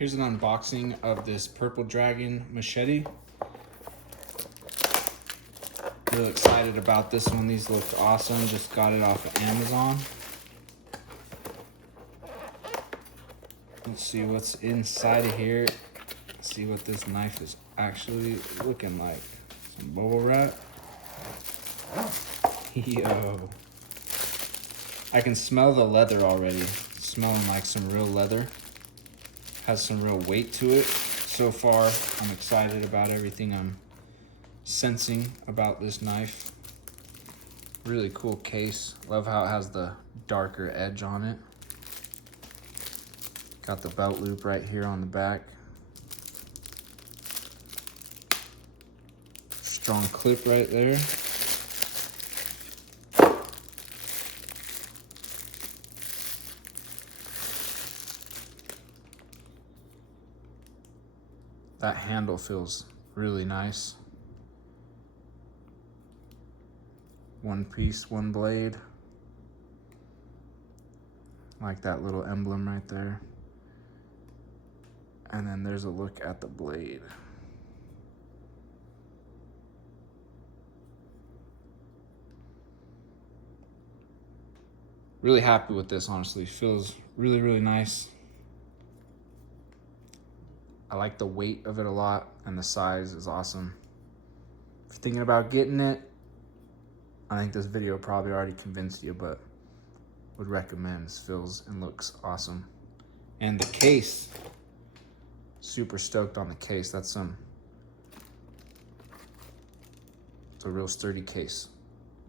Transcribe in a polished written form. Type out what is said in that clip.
Here's an unboxing of this Purple Dragon machete. Real excited about this one. These look awesome. Just got it off of Amazon. Let's see what's inside of here. Let's see what this knife is actually looking like. Some bubble wrap. Yo. I can smell the leather already. It's smelling like some real leather. Has some real weight to it. So far, I'm excited about everything I'm sensing about this knife. Really cool case. Love how it has the darker edge on it. Got the belt loop right here on the back. Strong clip right there. That handle feels really nice. One piece, one blade. Like that little emblem right there. And then there's a look at the blade. Really happy with this, honestly. Feels really, really nice. I like the weight of it a lot, and the size is awesome. If you're thinking about getting it, I think this video probably already convinced you, but would recommend. This feels and looks awesome. And the case, super stoked on the case. It's a real sturdy case.